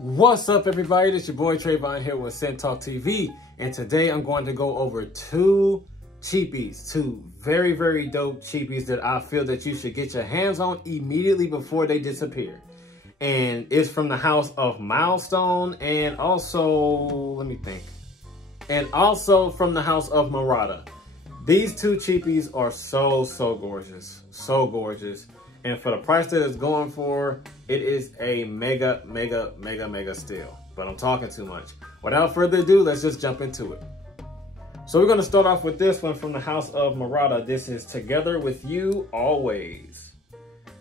What's up, everybody? It's your boy Trayvon here with Scent Talk TV, and today I'm going to go over two very, very dope cheapies that I feel that you should get your hands on immediately before they disappear. And it's from the house of Milestone, and also, from the house of Mirada. These two cheapies are so gorgeous, and for the price that it's going for, it is a mega steal. But I'm talking too much. Without further ado, let's just jump into it. So we're going to start off with this one from the house of Mirada. This is Together With You Always.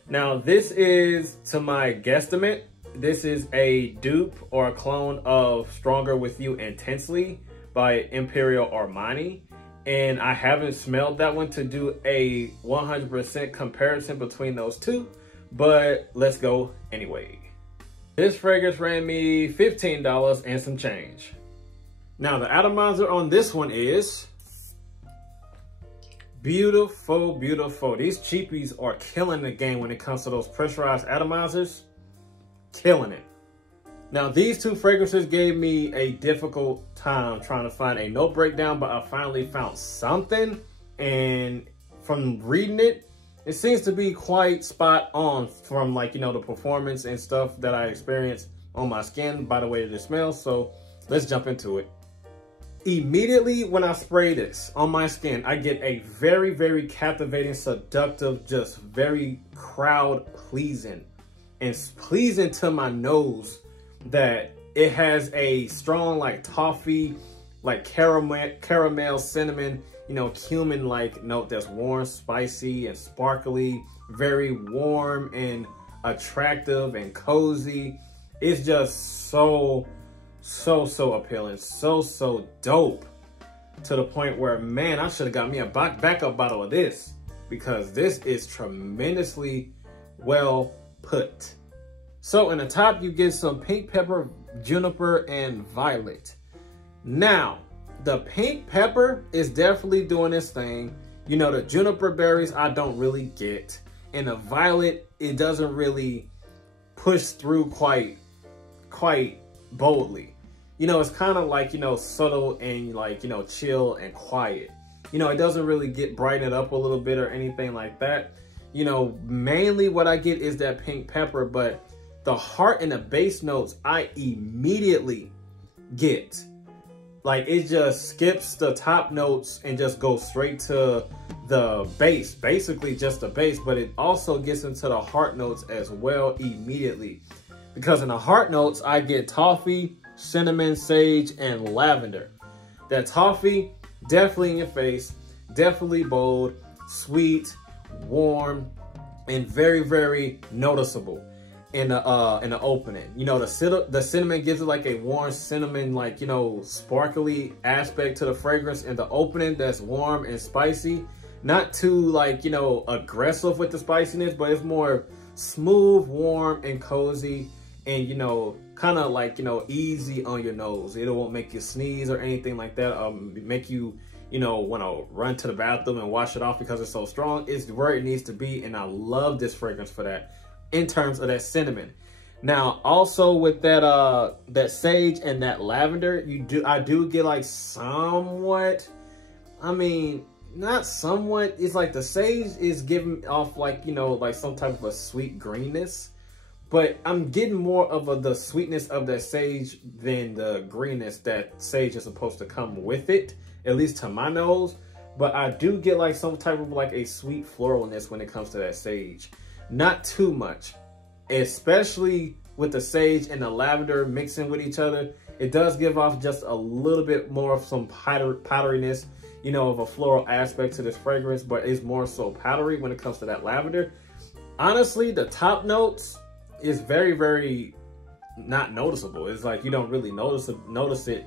Now, this is, to my guesstimate, this is a dupe or a clone of Stronger With You Intensely by Imperial Armani. And I haven't smelled that one to do a 100% comparison between those two, but let's go anyway. This fragrance ran me $15 and some change. Now the atomizer on this one is beautiful. These cheapies are killing the game when it comes to those pressurized atomizers. Killing it. Now, these two fragrances gave me a difficult time trying to find a note breakdown, but I finally found something. And from reading it, it seems to be quite spot on from, like, you know, the performance and stuff that I experienced on my skin by the way that it smells. So let's jump into it. Immediately when I spray this on my skin, I get a very captivating, seductive, just very crowd pleasing and pleasing to my nose. That it has a strong, like, toffee, like caramel, cinnamon, you know, cumin like note that's warm, spicy, and sparkly, very warm and attractive and cozy. It's just so appealing, so dope, to the point where, man, I should have got me a backup bottle of this, because this is tremendously well put. So in the top, you get some pink pepper, juniper, and violet. Now, the pink pepper is definitely doing its thing. You know, the juniper berries I don't really get. And the violet, it doesn't really push through quite boldly. You know, it's kind of like, you know, subtle and, like, you know, chill and quiet. You know, it doesn't really get brightened up a little bit or anything like that. You know, mainly what I get is that pink pepper, but the heart and the base notes I immediately get. Like, it just skips the top notes and just goes straight to the base, basically just the base, but it also gets into the heart notes as well immediately. Because in the heart notes, I get toffee, cinnamon, sage, and lavender. That toffee, definitely in your face, definitely bold, sweet, warm, and very noticeable. In the opening, you know, the cinnamon gives it like a warm cinnamon, like, you know, sparkly aspect to the fragrance. In the opening, that's warm and spicy, not too, like, you know, aggressive with the spiciness, but it's more smooth, warm, and cozy, and, you know, kind of like, you know, easy on your nose. It won't make you sneeze or anything like that. Make you, you know, want to run to the bathroom and wash it off because it's so strong. It's where it needs to be, and I love this fragrance for that. In terms of that cinnamon. Now, also with that that sage and that lavender, I do get like somewhat, I mean, not somewhat, it's like the sage is giving off, like, you know, like some type of a sweet greenness, but I'm getting more of the sweetness of that sage than the greenness that sage is supposed to come with it, at least to my nose. But I do get like some type of like a sweet floralness when it comes to that sage. Not too much, especially with the sage and the lavender mixing with each other. It does give off just a little bit more of some powderiness, you know, of a floral aspect to this fragrance, but it's more so powdery when it comes to that lavender. Honestly, the top notes is very not noticeable. It's like you don't really notice it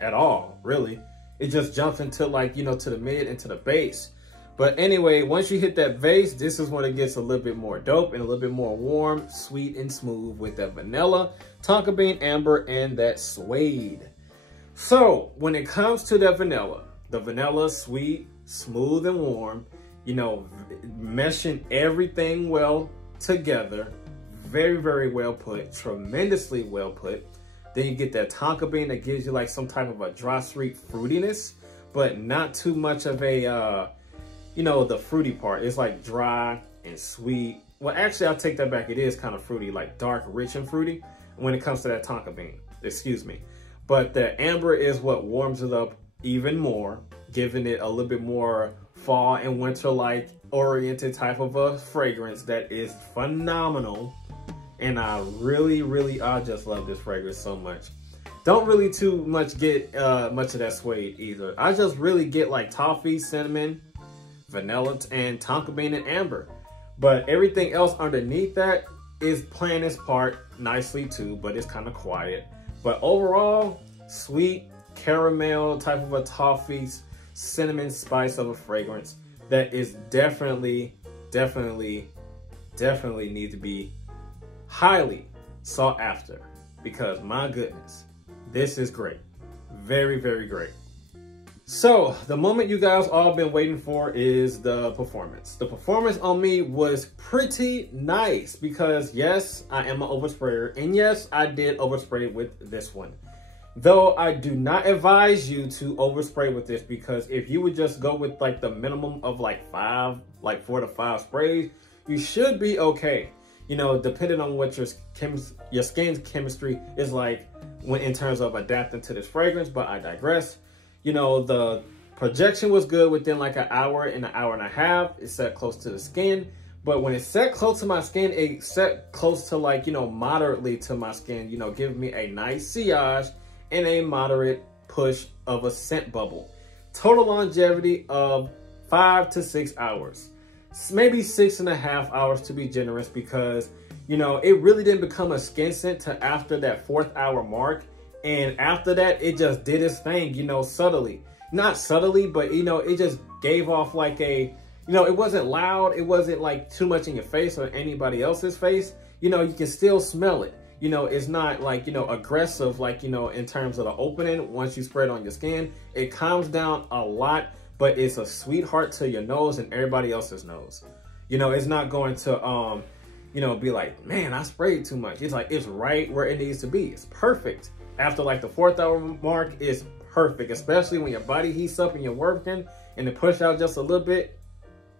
at all, really. It just jumps into, like, you know, to the mid and to the base. But anyway, once you hit that base, this is when it gets a little bit more dope and a little bit more warm, sweet, and smooth with that vanilla, tonka bean amber, and that suede. So when it comes to that vanilla, the vanilla, sweet, smooth, and warm, you know, meshing everything well together, Very, very well put, tremendously well put. Then you get that tonka bean that gives you like some type of a dry sweet fruitiness, but not too much of a, you know, the fruity part. It's like dry and sweet. Well, actually, I'll take that back. It is kind of fruity, like dark, rich, and fruity when it comes to that tonka bean. Excuse me. But the amber is what warms it up even more, giving it a little bit more fall and winter-like oriented type of a fragrance that is phenomenal. And I just love this fragrance so much. Don't really too much get much of that suede either. I just really get like toffee, cinnamon, vanilla, and tonka bean and amber. But everything else underneath that is playing its part nicely too, but it's kind of quiet. But overall, sweet caramel type of a toffee, cinnamon spice of a fragrance that is definitely need to be highly sought after, because my goodness, this is great. Very, very great. So the moment you guys all been waiting for is the performance. The performance on me was pretty nice because yes, I am an oversprayer, and yes, I did overspray with this one. Though I do not advise you to overspray with this, because if you would just go with like the minimum of like 4 to 5 sprays, you should be okay. You know, depending on what your skin's chemistry is like when in terms of adapting to this fragrance, but I digress. You know, the projection was good within like an hour and a half. It set close to the skin. But when it set close to my skin, it set close to like, you know, moderately to my skin, you know, giving me a nice sillage and a moderate push of a scent bubble. Total longevity of 5 to 6 hours. Maybe 6.5 hours to be generous, because, you know, it really didn't become a skin scent till after that 4th hour mark. And after that, it just did its thing, you know, subtly. Not subtly, but, you know, it just gave off like a, you know, it wasn't loud. It wasn't like too much in your face or anybody else's face. You know, you can still smell it. You know, it's not like, you know, aggressive, like, you know, in terms of the opening. Once you spread it on your skin, it calms down a lot, but it's a sweetheart to your nose and everybody else's nose. You know, it's not going to, you know, be like, man, I sprayed too much. It's like, it's right where it needs to be. It's perfect. After like the 4th hour mark, is perfect, especially when your body heats up and you're working and it push out just a little bit.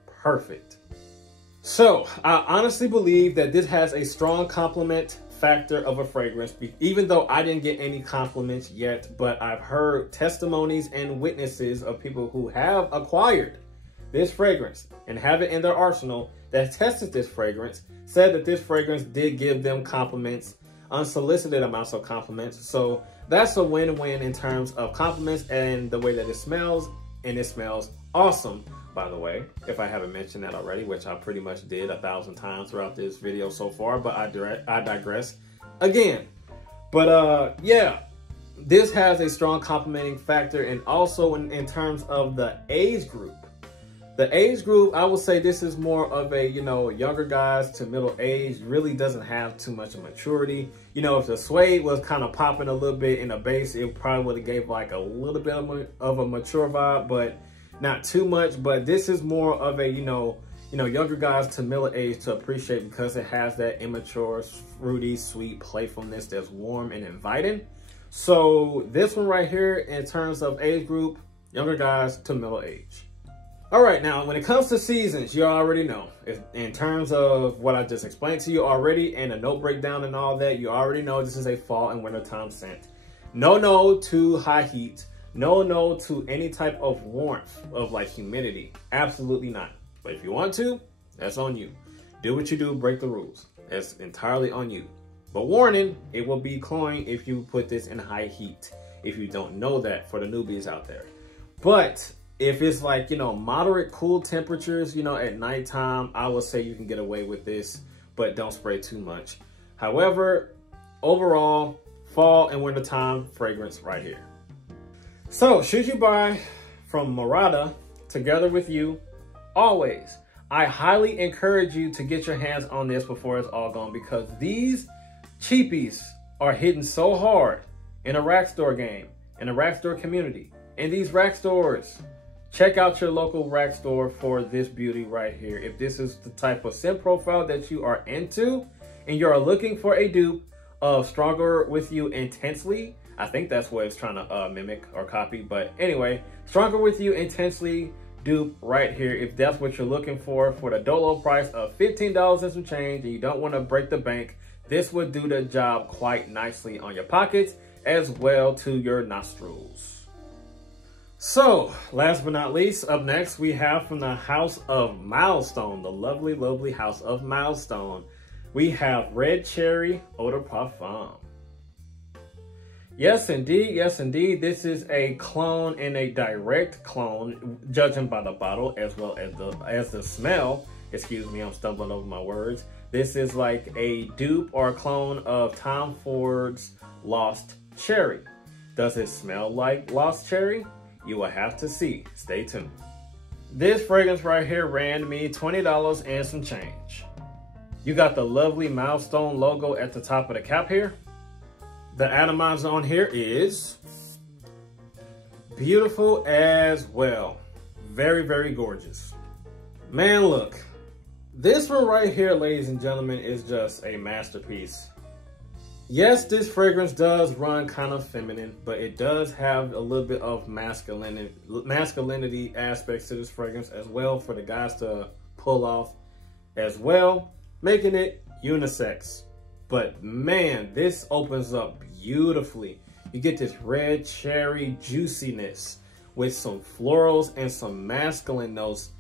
Perfect. So I honestly believe that this has a strong compliment factor of a fragrance, even though I didn't get any compliments yet, but I've heard testimonies and witnesses of people who have acquired this fragrance and have it in their arsenal that tested this fragrance, said that this fragrance did give them compliments, unsolicited amounts of compliments. So that's a win-win in terms of compliments and the way that it smells. And it smells awesome, by the way, if I haven't mentioned that already, which I pretty much did 1,000 times throughout this video so far, but I digress again. But yeah, this has a strong complimenting factor. And also in terms of the age group, I would say this is more of a, you know, younger guys to middle age. Really doesn't have too much of maturity. You know, if the suede was kind of popping a little bit in the base, it probably would have gave like a little bit of a mature vibe, but not too much. But this is more of a, you know, younger guys to middle age to appreciate, because it has that immature, fruity, sweet playfulness that's warm and inviting. So this one right here, in terms of age group, younger guys to middle age. All right, now when it comes to seasons, you already know. In terms of what I just explained to you already and a note breakdown and all that, you already know this is a fall and wintertime scent. No to high heat. No to any type of warmth of like humidity. Absolutely not. But if you want to, that's on you. Do what you do, break the rules. That's entirely on you. But warning, it will be cloying if you put this in high heat. If you don't know that, for the newbies out there. But if it's like, you know, moderate cool temperatures, you know, at nighttime, I would say you can get away with this, but don't spray too much. However, overall, fall and wintertime fragrance right here. So should you buy from Mirada together with you, always, I highly encourage you to get your hands on this before it's all gone, because these cheapies are hitting so hard in a rack store game, in a rack store community. And these rack stores, check out your local rack store for this beauty right here. If this is the type of scent profile that you are into, and you're looking for a dupe of Stronger With You Intensely, I think that's what it's trying to mimic or copy, but anyway, Stronger With You Intensely dupe right here. If that's what you're looking for the dolo price of $15 and some change, and you don't want to break the bank, this would do the job quite nicely on your pockets as well to your nostrils. So last but not least, up next we have from the house of Milestone, the lovely house of Milestone, we have Red Cherry Eau de Parfum. Yes, indeed. This is a clone and a direct clone, judging by the bottle as well as the smell. Excuse me, I'm stumbling over my words. This is like a dupe or a clone of Tom Ford's Lost Cherry. Does it smell like Lost Cherry? You will have to see. Stay tuned. This fragrance right here ran me $20 and some change. You got the lovely Milestone logo at the top of the cap here. The atomizer on here is beautiful as well. Very gorgeous. Man, look. This one right here, ladies and gentlemen, is just a masterpiece. Yes, this fragrance does run kind of feminine, but it does have a little bit of masculinity aspects to this fragrance as well for the guys to pull off as well, making it unisex. But man, this opens up beautifully. You get this red cherry juiciness with some florals and some masculine notes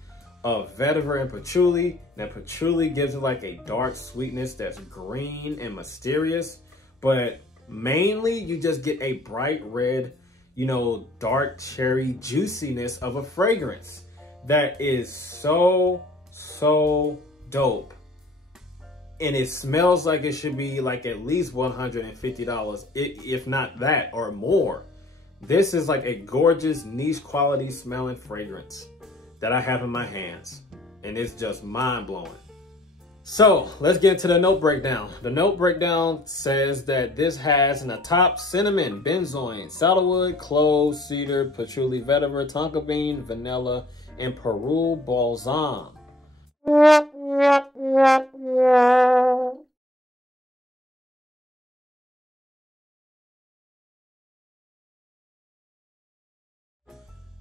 of vetiver and patchouli. Now patchouli gives it like a dark sweetness that's green and mysterious, but mainly you just get a bright red, you know, dark cherry juiciness of a fragrance that is so dope. And it smells like it should be like at least $150, if not that or more. This is like a gorgeous niche quality smelling fragrance that I have in my hands, and it's just mind blowing. So let's get into the note breakdown. The note breakdown says that this has in the top cinnamon, benzoin, sandalwood, clove, cedar, patchouli, vetiver, tonka bean, vanilla, and Peru balsam.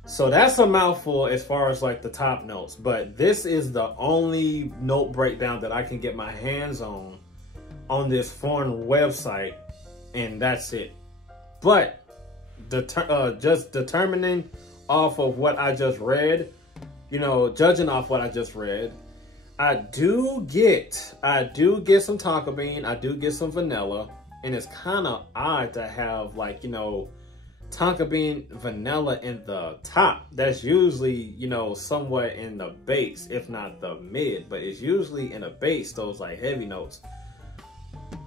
So that's a mouthful as far as like the top notes, but this is the only note breakdown that I can get my hands on this foreign website, and that's it. But just determining off of what I just read, you know, judging off what I just read, I do get some tonka bean, I do get some vanilla, and it's kind of odd to have, like, you know, tonka bean vanilla in the top. That's usually, you know, somewhat in the base, if not the mid, but it's usually in the base, those like heavy notes.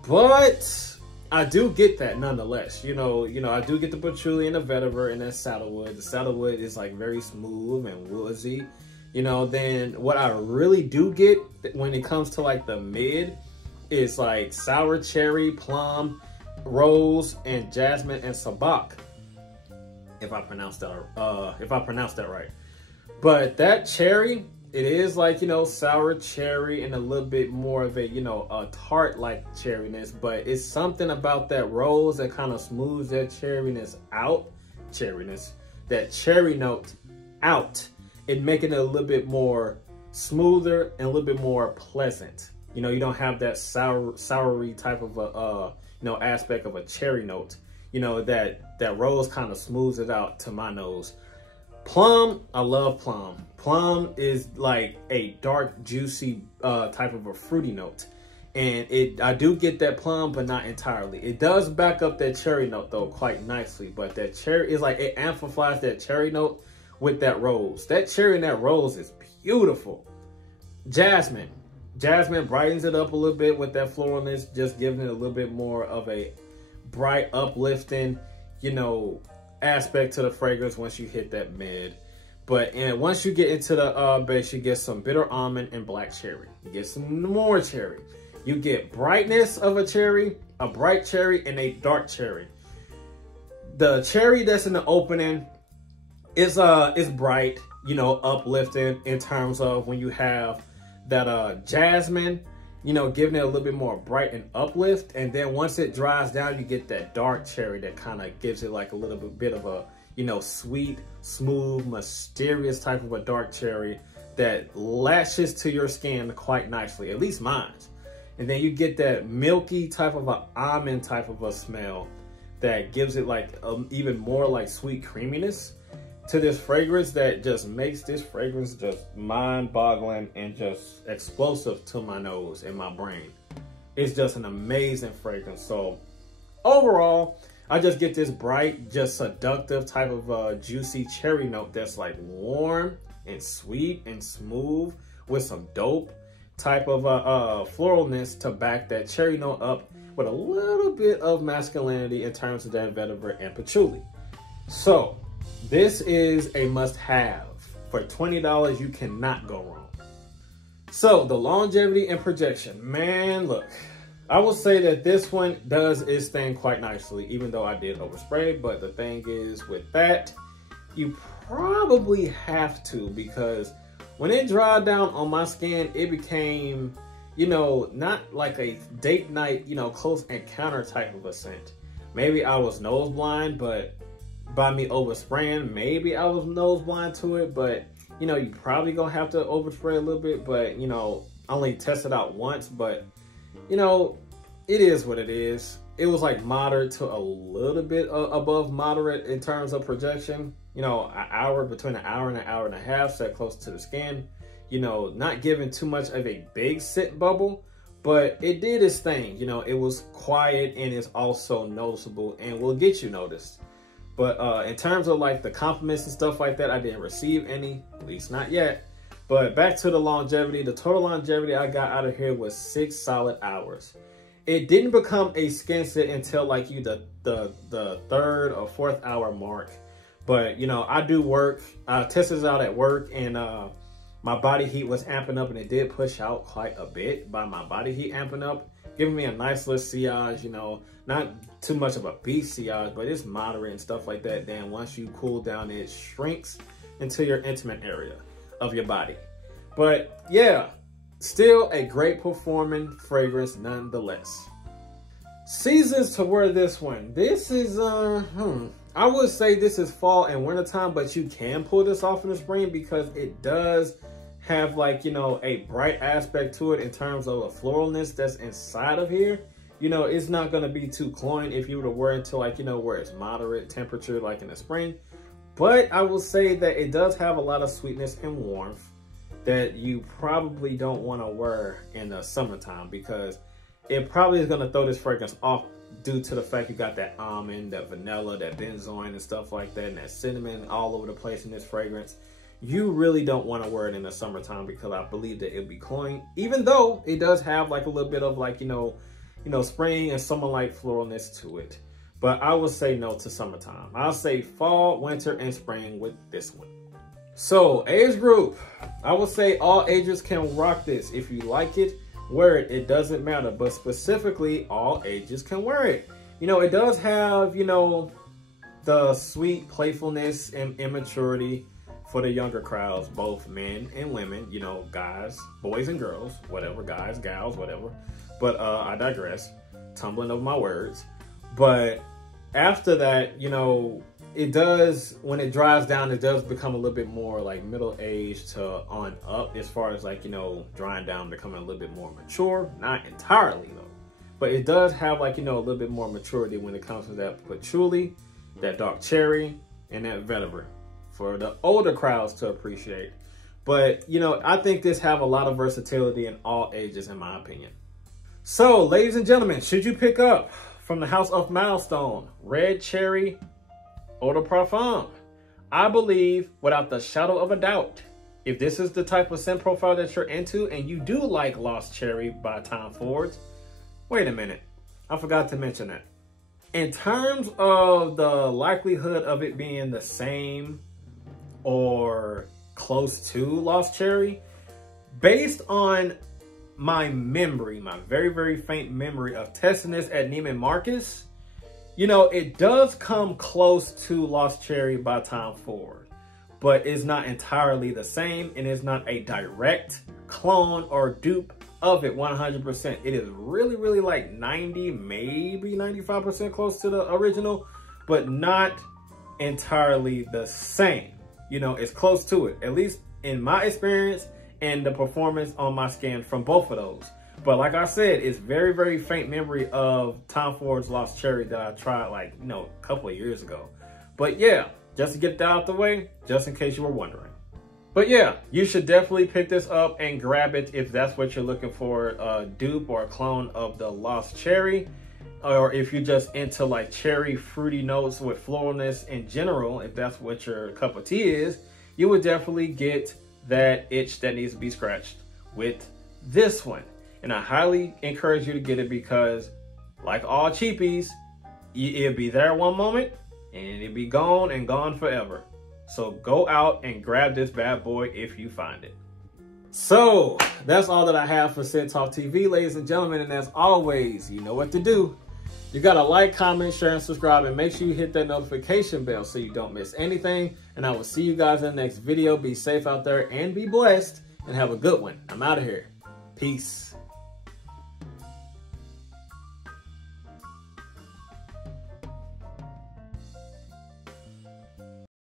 But I do get that nonetheless. You know, I do get the patchouli and the vetiver and that sandalwood. The sandalwood is like very smooth and woodsy. You know, then what I really do get when it comes to like the mid is like sour cherry, plum, rose, and jasmine and sabak. If I pronounced that right. But that cherry, it is like, you know, sour cherry and a little bit more of a, you know, a tart like cherryness, but it's something about that rose that kind of smooths that cherryness out, that cherry note out, and making it a little bit more smoother and a little bit more pleasant. You know, you don't have that soury type of a, you know, aspect of a cherry note. You know, that rose kind of smooths it out to my nose. Plum, I love plum. Plum is like a dark, juicy type of a fruity note. And I do get that plum, but not entirely. It does back up that cherry note though quite nicely, but that cherry is like, it amplifies that cherry note with that rose. That cherry and that rose is beautiful. Jasmine brightens it up a little bit with that floralness, just giving it a little bit more of a bright, uplifting, you know, aspect to the fragrance once you hit that mid. But once you get into the base, you get some bitter almond and black cherry. You get some more cherry. You get brightness of a cherry, a bright cherry, and a dark cherry. The cherry that's in the opening is bright, you know, uplifting in terms of when you have that jasmine, you know, giving it a little bit more bright and uplift. And then once it dries down, you get that dark cherry that kind of gives it like a little bit of a, you know, sweet, smooth, mysterious type of a dark cherry that latches to your skin quite nicely, at least mine. And then you get that milky type of a almond type of a smell that gives it like even more like sweet creaminess to this fragrance that just makes this fragrance just mind-boggling and just explosive to my nose and my brain. It's just an amazing fragrance. So overall, I just get this bright, just seductive type of juicy cherry note that's like warm and sweet and smooth with some dope type of floralness to back that cherry note up with a little bit of masculinity in terms of that vetiver and patchouli. So this is a must-have. For $20, you cannot go wrong. So the longevity and projection, man, look, I will say that this one does its thing quite nicely, even though I did overspray. But the thing is with that, you probably have to, because when it dried down on my skin, it became, you know, not like a date night, you know, close encounter type of a scent. Maybe I was nose blind, but by me overspraying, maybe I was nose blind to it. But, you know, you probably gonna have to overspray a little bit, but, you know, I only tested out once. But, you know, it is what it is. It was like moderate to a little bit above moderate in terms of projection. You know, between an hour and a half, set close to the skin. You know, not giving too much of a big scent bubble, but it did its thing. You know, it was quiet and it's also noticeable and will get you noticed. But in terms of like the compliments and stuff like that, I didn't receive any, at least not yet. But back to the longevity, the total longevity I got out of here was 6 solid hours. It didn't become a skin scent until like the 3rd or 4th hour mark. But, you know, I do work, I tested this out at work, and my body heat was amping up, and it did push out quite a bit by my body heat amping up, giving me a nice little sillage, you know, not too much of a beast sillage, but it's moderate and stuff like that. Then once you cool down, it shrinks into your intimate area of your body. But yeah, still a great performing fragrance nonetheless. Seasons to wear this one. This is, I would say this is fall and winter time, but you can pull this off in the spring because it does have like, you know, a bright aspect to it in terms of a floralness that's inside of here. You know, it's not going to be too cloying if you were to wear it to like, you know, where it's moderate temperature like in the spring. But I will say that it does have a lot of sweetness and warmth that you probably don't want to wear in the summertime, because it probably is going to throw this fragrance off due to the fact you got that almond, that vanilla, that benzoin and stuff like that, and that cinnamon all over the place in this fragrance. You really don't want to wear it in the summertime because I believe that it'll be cloying, even though it does have like a little bit of like, you know, spring and summer-like floralness to it. But I would say no to summertime. I'll say fall, winter, and spring with this one. So age group, I would say all ages can rock this. If you like it, wear it. It doesn't matter, but specifically all ages can wear it. You know, it does have, you know, the sweet playfulness and immaturity for the younger crowds, both men and women, you know, guys, boys and girls, whatever, guys, gals, whatever. But I digress, tumbling over my words. But after that, you know, it does, when it dries down, it does become a little bit more like middle-aged to on up as far as like, you know, drying down, becoming a little bit more mature. Not entirely though, but it does have like, you know, a little bit more maturity when it comes to that patchouli, that dark cherry, and that vetiver for the older crowds to appreciate. But, you know, I think this have a lot of versatility in all ages, in my opinion. So, ladies and gentlemen, should you pick up from the house of Milestone, Red Cherry Eau de Parfum? I believe, without the shadow of a doubt, if this is the type of scent profile that you're into and you do like Lost Cherry by Tom Ford, wait a minute, I forgot to mention that. In terms of the likelihood of it being the same or close to Lost Cherry, based on my memory, my very, very faint memory of testing this at Neiman Marcus, you know, it does come close to Lost Cherry by Tom Ford, but it's not entirely the same, and it's not a direct clone or dupe of it 100%. It is really, really like 90, maybe 95% close to the original, but not entirely the same. You know, it's close to it, at least in my experience and the performance on my skin from both of those. But like I said, it's very, very faint memory of Tom Ford's Lost Cherry that I tried like, you know, a couple of years ago. But yeah, just to get that out the way, just in case you were wondering. But yeah, you should definitely pick this up and grab it if that's what you're looking for, a dupe or a clone of the Lost Cherry. Or if you're just into like cherry fruity notes with floralness in general, if that's what your cup of tea is, you would definitely get that itch that needs to be scratched with this one. And I highly encourage you to get it because, like all cheapies, it'll be there one moment and it'll be gone and gone forever. So go out and grab this bad boy if you find it. So that's all that I have for Scent Talk TV, ladies and gentlemen. And as always, you know what to do. You gotta like, comment, share, and subscribe, and make sure you hit that notification bell so you don't miss anything. And I will see you guys in the next video. Be safe out there and be blessed and have a good one. I'm out of here. Peace.